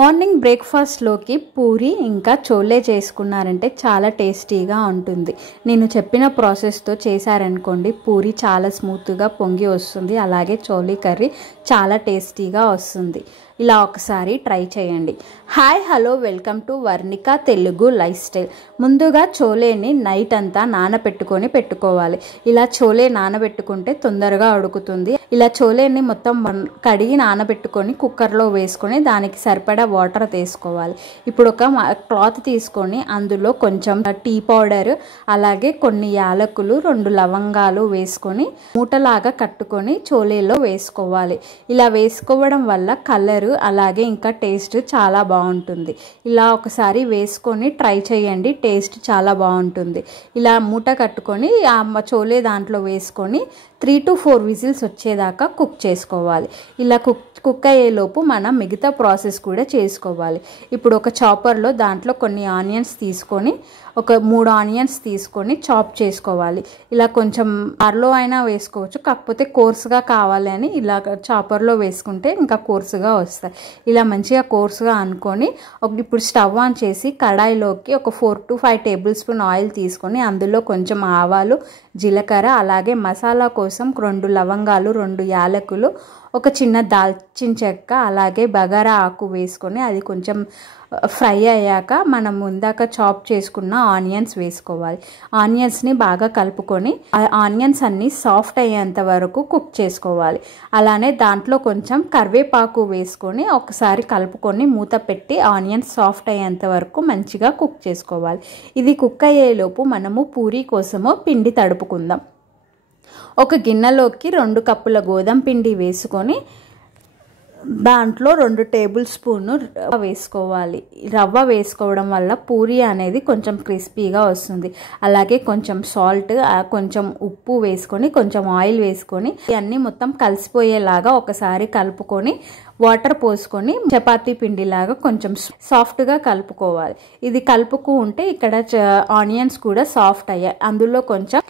Morning బ్రేక్ఫాస్ట్లోకి puri ఇంకా చోలే చేసుకున్నారంటే చాలా టేస్టీగా ఉంటుంది. నేను చెప్పిన ప్రాసెస్తో చేశారనుకోండి పూరి చాలా స్మూత్గా పొంగి వస్తుంది, అలాగే చోలే కర్రీ చాలా టేస్టీగా వస్తుంది. ఇలా ఒకసారి ట్రై చేయండి. Hi hello welcome to Varnika Telugu life style. ముందుగా చోలేని నైట్ అంతా నానబెట్టుకొని పెట్టుకోవాలి. ఇలా చోలే నానబెట్టుకుంటే తొందరగా ఉడుకుతుంది. ఇలా చోలేని మొత్తం కడిగి నానబెట్టుకొని కుక్కర్లో వేసుకొని దానికి సరిపడా వాటర్ తీసుకోవాలి. ఇప్పుడు ఒక క్లాత్ తీసుకొని అందులో కొంచెం టీ పౌడర్ అలాగే కొన్ని యాలకులు 2 లవంగాలు వేసుకొని మూటలాగా కట్టుకొని చోలేలో వేసుకోవాలి. ఇలా వేసుకోవడం వల్ల కలర్ అలాగే ఇంకా టేస్ట్ చాలా బాగుంటుంది. ఇలా ఒకసారి వేసుకొని ట్రై చేయండి, టేస్ట్ చాలా బాగుంటుంది. ఇలా మూట కట్టుకొని ఆ చోలే దాంట్లో వేసుకొని 3 to 4 విజిల్స్ వచ్చేదాకా కుక్ చేసుకోవాలి. ఇలా కుక్ అయ్యేలోపు మనం మిగతా ప్రాసెస్ కూడా చేసుకోవాలి. ఇప్పుడు ఒక చాపర్లో దాంట్లో కొన్ని ఆనియన్స్ తీసుకొని ఒక 3 ఆనియన్స్ తీసుకొని చాప్ చేసుకోవాలి. ఇలా కొంచెం అరలో అయినా వేసుకోవచ్చు, కాకపోతే కోర్సుగా కావాలి అని ఇలా చాపర్లో వేసుకుంటే ఇంకా కోర్సుగా వస్తాయి. ఇలా మంచిగా కోర్సుగా అనుకొని ఇప్పుడు స్టవ్ ఆన్ చేసి కడాయిలోకి ఒక 4 to 5 టేబుల్ స్పూన్ ఆయిల్ తీసుకొని అందులో కొంచెం ఆవాలు, జీలకర్ర అలాగే మసాలా కోసం 2 లవంగాలు, 2 యాలకులు, ఒక చిన్న దాల్చిన చెక్క అలాగే బగారా ఆకు వేసుకొని అది కొంచెం ఫ్రై అయ్యాక మనం ముందాక చాప్ చేసుకున్న ఆనియన్స్ వేసుకోవాలి. ఆనియన్స్ని బాగా కలుపుకొని ఆనియన్స్ అన్నీ సాఫ్ట్ అయ్యేంత వరకు కుక్ చేసుకోవాలి. అలానే దాంట్లో కొంచెం కరివేపాకు వేసుకొని ఒకసారి కలుపుకొని మూత పెట్టి ఆనియన్స్ సాఫ్ట్ అయ్యేంత వరకు మంచిగా కుక్ చేసుకోవాలి. ఇది కుక్ అయ్యేలోపు మనము పూరీ కోసము పిండి తడుపుకుందాం. ఒక గిన్నెలోకి 2 కప్పుల గోధుమ పిండి వేసుకొని దాంట్లో 2 టేబుల్ స్పూన్ రవ్వ వేసుకోవాలి. రవ్వ వేసుకోవడం వల్ల పూరి అనేది కొంచెం క్రిస్పీగా వస్తుంది. అలాగే కొంచెం సాల్ట్, కొంచెం ఉప్పు వేసుకొని కొంచెం ఆయిల్ వేసుకొని ఇవన్నీ మొత్తం కలిసిపోయేలాగా ఒకసారి కలుపుకొని వాటర్ పోసుకొని చపాతీ పిండిలాగా కొంచెం సాఫ్ట్గా కలుపుకోవాలి. ఇది కలుపుకు ఉంటే ఇక్కడ ఆనియన్స్ కూడా సాఫ్ట్ అయ్యాయి. అందులో కొంచెం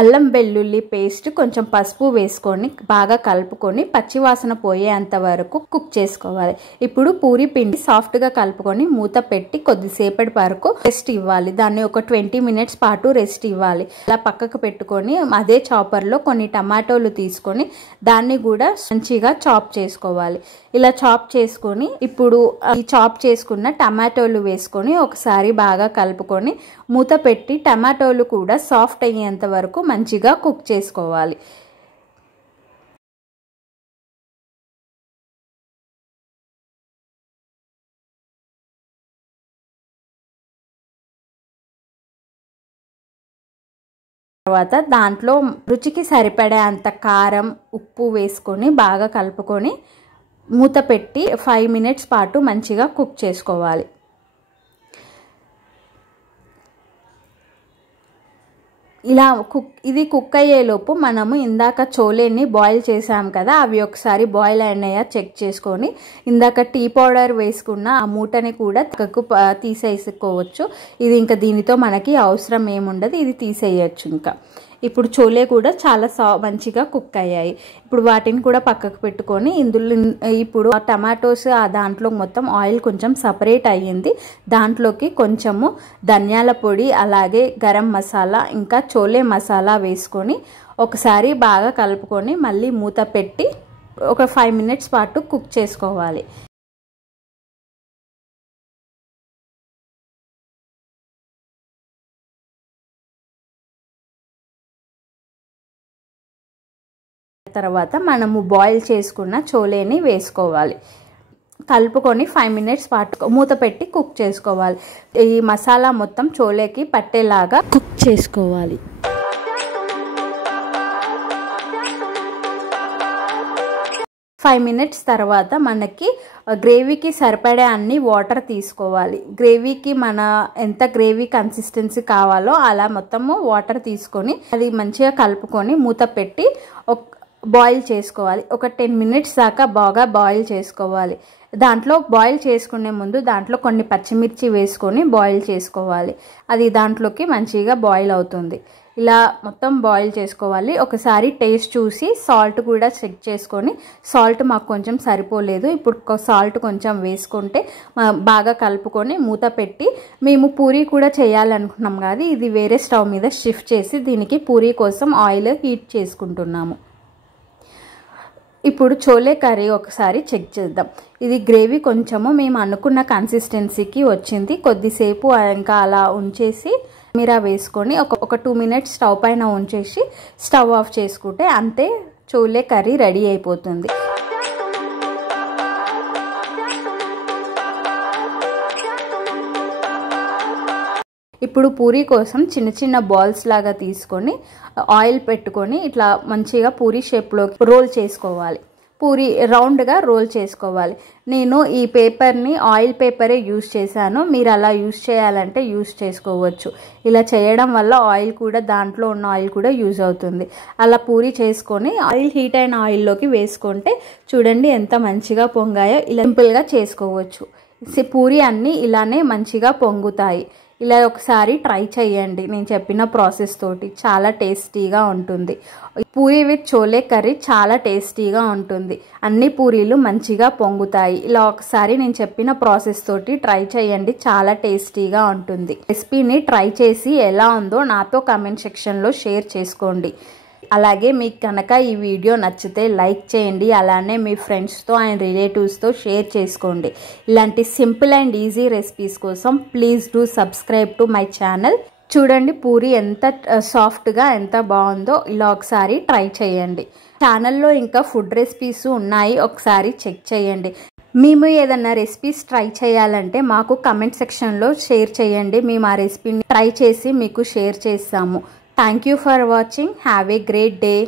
అల్లం వెల్లుల్లి పేస్ట్, కొంచెం పసుపు వేసుకొని బాగా కలుపుకొని పచ్చివాసన పోయేంత వరకు కుక్ చేసుకోవాలి. ఇప్పుడు పూరి పిండి సాఫ్ట్గా కలుపుకొని మూత పెట్టి కొద్దిసేపటి వరకు రెస్ట్ ఇవ్వాలి. దాన్ని ఒక 20 మినిట్స్ పాటు రెస్ట్ ఇవ్వాలి. అలా పక్కకు పెట్టుకొని అదే చాపర్లో కొన్ని టమాటోలు తీసుకొని దాన్ని కూడా మంచిగా చాప్ చేసుకోవాలి. ఇలా చాప్ చేసుకొని ఇప్పుడు ఈ చాప్ చేసుకున్న టమాటోలు వేసుకొని ఒకసారి బాగా కలుపుకొని మూత పెట్టి టమాటోలు కూడా సాఫ్ట్ అయ్యేంత వరకు మంచిగా కుక్ చేసుకోవాలి. తర్వాత దాంట్లో రుచికి సరిపడే అంత కారం, ఉప్పు వేసుకొని బాగా కలుపుకొని మూత పెట్టి 5 మినిట్స్ పాటు మంచిగా కుక్ చేసుకోవాలి. ఇలా ఇది కుక్ అయ్యేలోపు మనము ఇందాక చోలేని బాయిల్ చేసాం కదా, అవి ఒకసారి బాయిల్ అయినాయా చెక్ చేసుకొని ఇందాక టీ పౌడర్ వేసుకున్న ఆ మూటని కూడా తీసేసుకోవచ్చు. ఇది ఇంకా దీనితో మనకి అవసరం ఏముండదు, ఇది తీసేయచ్చు. ఇంకా ఇప్పుడు చోలే కూడా చాలా మంచిగా కుక్ అయ్యాయి. ఇప్పుడు వాటిని కూడా పక్కకు పెట్టుకొని ఇందులో ఇప్పుడు టమాటోస్ దాంట్లో మొత్తం ఆయిల్ కొంచెం సపరేట్ అయ్యింది. దాంట్లోకి కొంచెము ధనియాల పొడి అలాగే గరం మసాలా ఇంకా చోలే మసాలా వేసుకొని ఒకసారి బాగా కలుపుకొని మళ్ళీ మూత పెట్టి ఒక 5 మినిట్స్ పాటు కుక్ చేసుకోవాలి. తర్వాత మనము బాయిల్ చేసుకున్న చోలేని వేసుకోవాలి. కలుపుకొని 5 మినిట్స్ పాటు మూత పెట్టి కుక్ చేసుకోవాలి. ఈ మసాలా మొత్తం చోలేకి పట్టేలాగా కుక్ చేసుకోవాలి. ఫైవ్ మినిట్స్ తర్వాత మనకి గ్రేవీకి సరిపడే అన్ని వాటర్ తీసుకోవాలి. గ్రేవీకి మన ఎంత గ్రేవీ కన్సిస్టెన్సీ కావాలో అలా మొత్తము వాటర్ తీసుకొని అది మంచిగా కలుపుకొని మూత పెట్టి బాయిల్ చేసుకోవాలి. ఒక 10 మినిట్స్ దాకా బాగా బాయిల్ చేసుకోవాలి. దాంట్లో బాయిల్ చేసుకునే ముందు దాంట్లో కొన్ని పచ్చిమిర్చి వేసుకొని బాయిల్ చేసుకోవాలి. అది దాంట్లోకి మంచిగా బాయిల్ అవుతుంది. ఇలా మొత్తం బాయిల్ చేసుకోవాలి. ఒకసారి టేస్ట్ చూసి సాల్ట్ కూడా చెక్ చేసుకొని, సాల్ట్ మాకు కొంచెం సరిపోలేదు, ఇప్పుడు సాల్ట్ కొంచెం వేసుకుంటే బాగా కలుపుకొని మూత పెట్టి, మేము పూరీ కూడా చేయాలనుకున్నాం కానీ ఇది వేరే స్టవ్ మీద షిఫ్ట్ చేసి దీనికి పూరీ కోసం ఆయిల్ హీట్ చేసుకుంటున్నాము. ఇప్పుడు చోలే కర్రీ ఒకసారి చెక్ చేద్దాం. ఇది గ్రేవీ కొంచెము మేము అనుకున్న కన్సిస్టెన్సీకి వచ్చింది. కొద్దిసేపు ఇంకా అలా ఉంచేసి మీరా వేసుకొని ఒక 2 మినిట్స్ స్టవ్ పైన ఉంచేసి స్టవ్ ఆఫ్ చేసుకుంటే అంతే, చోలే కర్రీ రెడీ అయిపోతుంది. ఇప్పుడు పూరీ కోసం చిన్న చిన్న బాల్స్ లాగా తీసుకొని ఆయిల్ పెట్టుకొని ఇట్లా మంచిగా పూరీ షేప్లో రోల్ చేసుకోవాలి. పూరీ రౌండ్గా రోల్ చేసుకోవాలి. నేను ఈ పేపర్ని ఆయిల్ పేపరే యూజ్ చేశాను. మీరు అలా యూజ్ చేయాలంటే యూజ్ చేసుకోవచ్చు. ఇలా చేయడం వల్ల ఆయిల్ కూడా, దాంట్లో ఉన్న ఆయిల్ కూడా యూజ్ అవుతుంది. అలా పూరీ చేసుకొని ఆయిల్ హీట్ అయిన ఆయిల్లోకి వేసుకుంటే చూడండి ఎంత మంచిగా పొంగాయో. ఇలా సింపుల్గా చేసుకోవచ్చు. పూరీ అన్నీ ఇలానే మంచిగా పొంగుతాయి. ఇలా ఒకసారి ట్రై చేయండి. నేను చెప్పిన ప్రాసెస్ తోటి చాలా టేస్టీగా ఉంటుంది. పూరీ విత్ చోలే కర్రీ చాలా టేస్టీగా ఉంటుంది. అన్ని పూరీలు మంచిగా పొంగుతాయి. ఇలా ఒకసారి నేను చెప్పిన ప్రాసెస్ తోటి ట్రై చేయండి, చాలా టేస్టీగా ఉంటుంది. రెసిపీని ట్రై చేసి ఎలా ఉందో నాతో కామెంట్ సెక్షన్లో షేర్ చేసుకోండి. అలాగే మీకు కనుక ఈ వీడియో నచ్చితే లైక్ చేయండి. అలానే మీ ఫ్రెండ్స్తో అండ్ రిలేటివ్స్తో షేర్ చేసుకోండి. ఇలాంటి సింపుల్ అండ్ ఈజీ రెసిపీస్ కోసం please do subscribe to my channel. చూడండి పూరీ ఎంత సాఫ్ట్గా ఎంత బాగుందో. ఇలా ఒకసారి ట్రై చేయండి. ఛానల్లో ఇంకా ఫుడ్ రెసిపీస్ ఉన్నాయి, ఒకసారి చెక్ చేయండి. మేము ఏదన్నా రెసిపీస్ ట్రై చేయాలంటే మాకు కమెంట్ సెక్షన్లో షేర్ చేయండి. మేము ఆ రెసిపీని ట్రై చేసి మీకు షేర్ చేస్తాము. Thank you for watching. Have a great day.